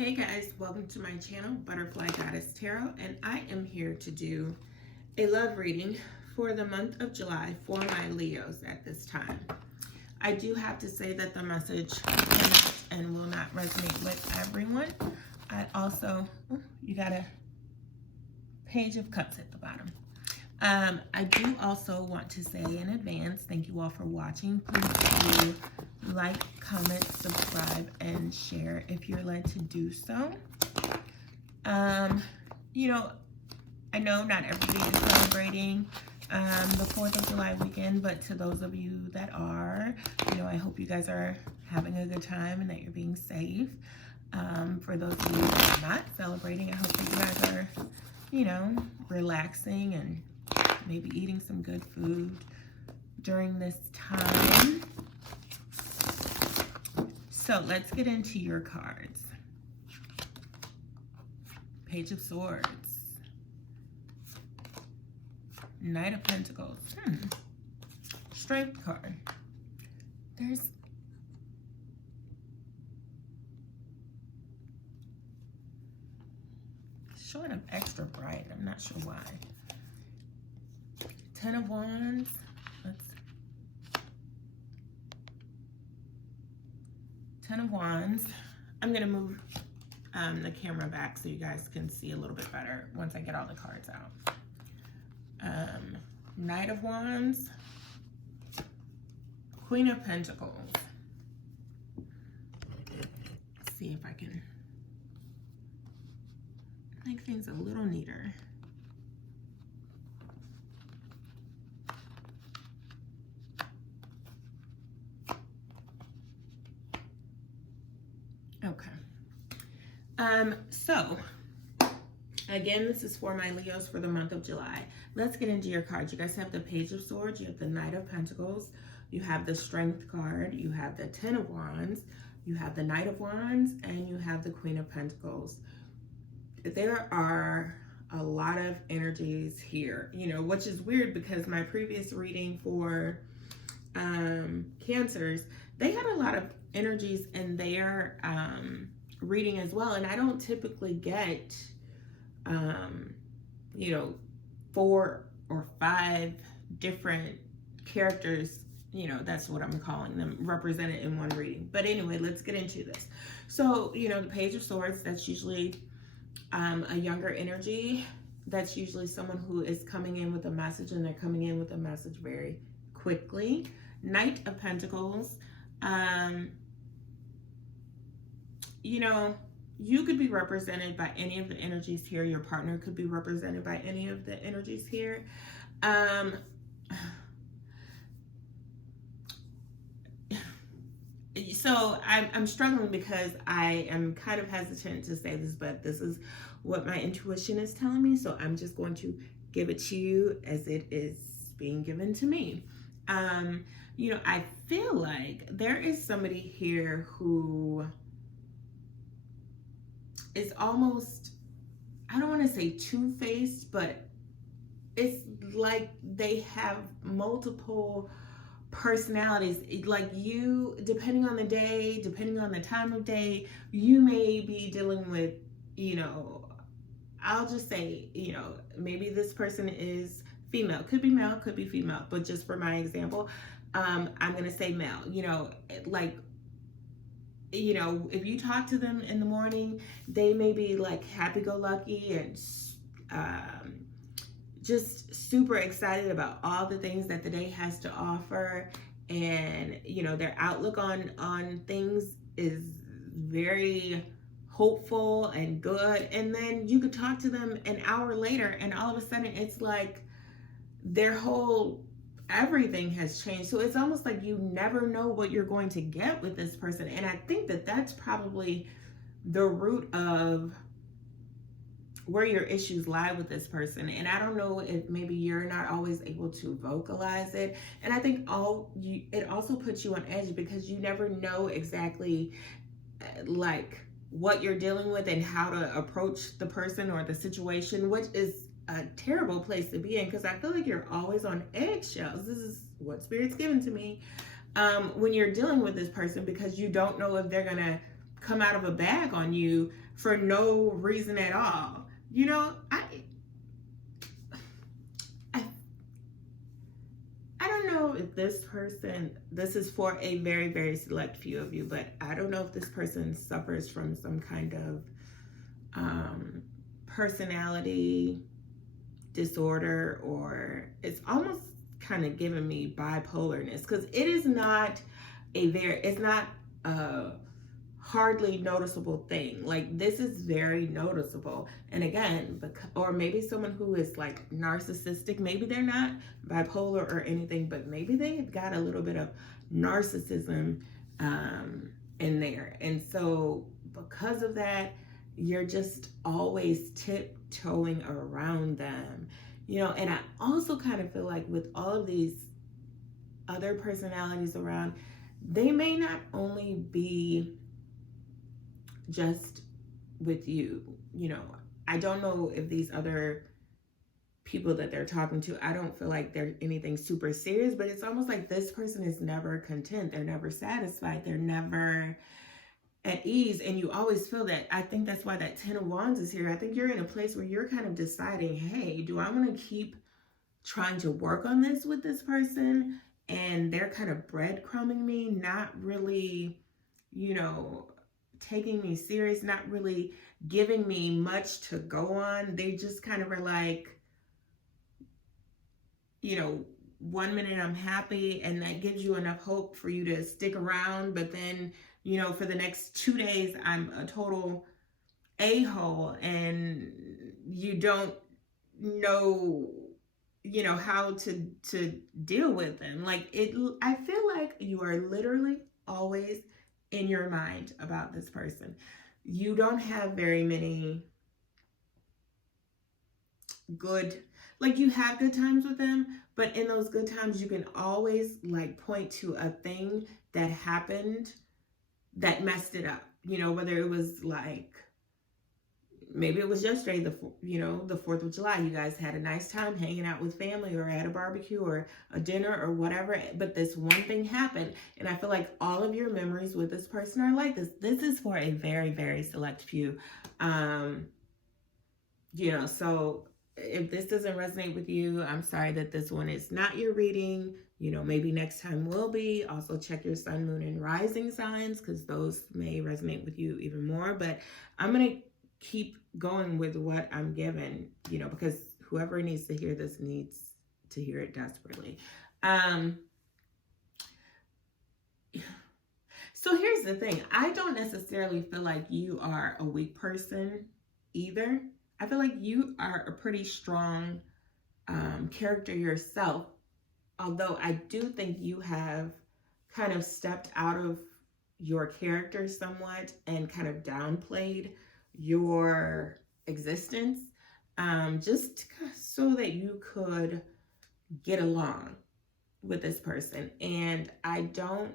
Hey guys, welcome to my channel, Butterfly Goddess Tarot, and I am here to do a love reading for the month of July for my Leos at this time. I do have to say that the message cannot and will not resonate with everyone. I also, you got a page of cups at the bottom. I do also want to say in advance, thank you all for watching. Please do like, comment, subscribe, and share if you're led to do so. You know, I know not everybody is celebrating the 4th of July weekend, but to those of you that are, you know, I hope you guys are having a good time and that you're being safe. For those of you that are not celebrating, I hope that you guys are, you know, relaxing and maybe eating some good food during this time. So let's get into your cards. Page of Swords. Knight of Pentacles. Strength card. There's showing up extra bright. I'm not sure why. 10 of Wands. Let's 10 of Wands. I'm gonna move the camera back so you guys can see a little bit better once I get all the cards out. Knight of Wands. Queen of Pentacles. Let's see if I can make things a little neater. Okay. So again, this is for my Leos for the month of July. Let's get into your cards. You guys have the Page of Swords, you have the Knight of Pentacles, you have the Strength card, you have the 10 of Wands, you have the Knight of Wands, and you have the Queen of Pentacles. There are a lot of energies here, you know, which is weird because my previous reading for Cancers, they had a lot of energies in their reading as well, and I don't typically get you know, 4 or 5 different characters, you know, that's what I'm calling them, represented in one reading. But anyway, let's get into this. So, you know, the Page of Swords, that's usually a younger energy. That's usually someone who is coming in with a message, and they're coming in with a message very quickly. Knight of Pentacles, you know, you could be represented by any of the energies here. Your partner could be represented by any of the energies here. So I'm struggling because I am kind of hesitant to say this, but this is what my intuition is telling me. So I'm just going to give it to you as it is being given to me. You know, I feel like there is somebody here who is almost, I don't want to say two-faced, but it's like they have multiple personalities. Like you, depending on the day, depending on the time of day, you may be dealing with, you know, I'll just say, you know, maybe this person is female, could be male, could be female, but just for my example, I'm going to say male. You know, like, you know, if you talk to them in the morning, they may be like happy-go-lucky and just super excited about all the things that the day has to offer, and you know, their outlook on things is very hopeful and good. And then you could talk to them an hour later, and all of a sudden it's like their whole everything has changed. So it's almost like you never know what you're going to get with this person. And I think that that's probably the root of where your issues lie with this person. And I don't know if maybe you're not always able to vocalize it. And I think it also puts you on edge because you never know exactly like what you're dealing with and how to approach the person or the situation, which is a terrible place to be in, because I feel like you're always on eggshells. This is what Spirit's given to me when you're dealing with this person, because you don't know if they're gonna come out of a bag on you for no reason at all. You know, I I don't know if this is for a very, very select few of you, but I don't know if this person suffers from some kind of personality disorder, or it's almost kind of giving me bipolarness, because it's not a hardly noticeable thing. Like, this is very noticeable. And again, or maybe someone who is like narcissistic, maybe they're not bipolar or anything, but maybe they've got a little bit of narcissism in there. And so because of that, you're just always tiptoeing around them. And I also kind of feel like with all of these other personalities around, they may not only be just with you. I don't know if these other people that they're talking to, I don't feel like they're anything super serious, but it's almost like this person is never content. They're never satisfied. They're never at ease. And you always feel that. I think that's why that 10 of Wands is here. I think you're in a place where you're kind of deciding, hey, do I want to keep trying to work on this with this person? And they're kind of breadcrumbing me, not really, taking me serious, not really giving me much to go on. They just kind of are like, 1 minute I'm happy, and that gives you enough hope for you to stick around. But then, for the next 2 days, I'm a total a-hole, and you don't know, how to deal with them. I feel like you are literally always in your mind about this person. You don't have very many good, you have good times with them, but in those good times, you can always point to a thing that happened that messed it up. Whether it was maybe it was yesterday, the 4th of July, you guys had a nice time hanging out with family or at a barbecue or a dinner or whatever, but this one thing happened. And I feel like all of your memories with this person are like this. This is for a very, very select few. So if this doesn't resonate with you, I'm sorry that this one is not your reading. Maybe next time will be. Also check your sun, moon, and rising signs, because those may resonate with you even more. But I'm going to keep going with what I'm given, because whoever needs to hear this needs to hear it desperately. So here's the thing. I don't necessarily feel like you are a weak person either. I feel like you are a pretty strong character yourself, although I do think you have kind of stepped out of your character somewhat and kind of downplayed your existence, just so that you could get along with this person. And I don't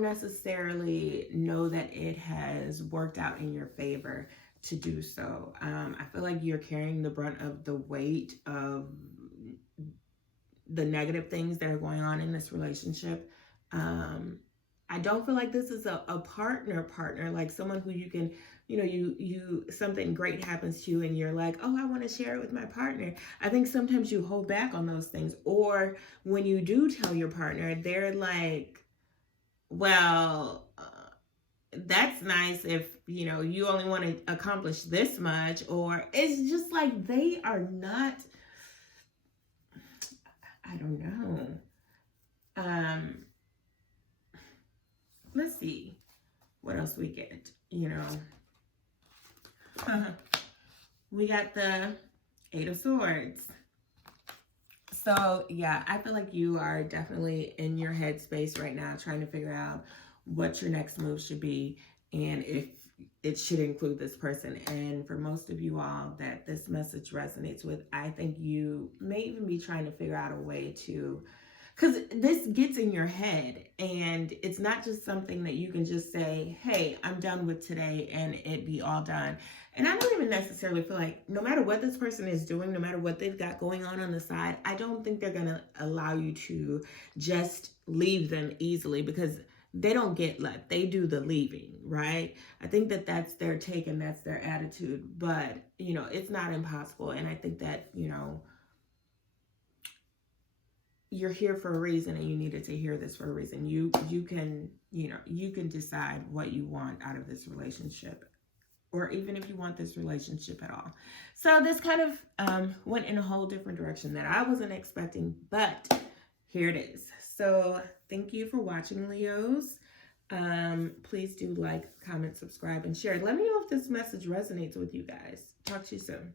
necessarily know that it has worked out in your favor to do so. I feel like you're carrying the brunt of the weight of the negative things that are going on in this relationship. I don't feel like this is a partner, like someone who you can, you something great happens to you and you're like, oh, I want to share it with my partner. I think sometimes you hold back on those things. Or when you do tell your partner, they're like, well, that's nice if, you only want to accomplish this much. Or it's just like they are not, I don't know. Let's see what else we get. We got the 8 of Swords. So yeah, I feel like you are definitely in your headspace right now, trying to figure out what your next move should be and if it should include this person. And for most of you all that this message resonates with, I think you may even be trying to figure out a way to, because this gets in your head, and it's not just something that you can just say, hey, I'm done with today, and it be all done. And I don't even necessarily feel like, no matter what this person is doing, no matter what they've got going on the side, I don't think they're going to allow you to just leave them easily, because they don't get left. They do the leaving, right? I think that that's their take and that's their attitude. But, you know, it's not impossible. And I think that, you know, you're here for a reason and you needed to hear this for a reason. You can, you know, you can decide what you want out of this relationship, or even if you want this relationship at all. So this kind of went in a whole different direction that I wasn't expecting, but here it is. So thank you for watching, Leos. Please do like, comment, subscribe, and share. Let me know if this message resonates with you guys. Talk to you soon.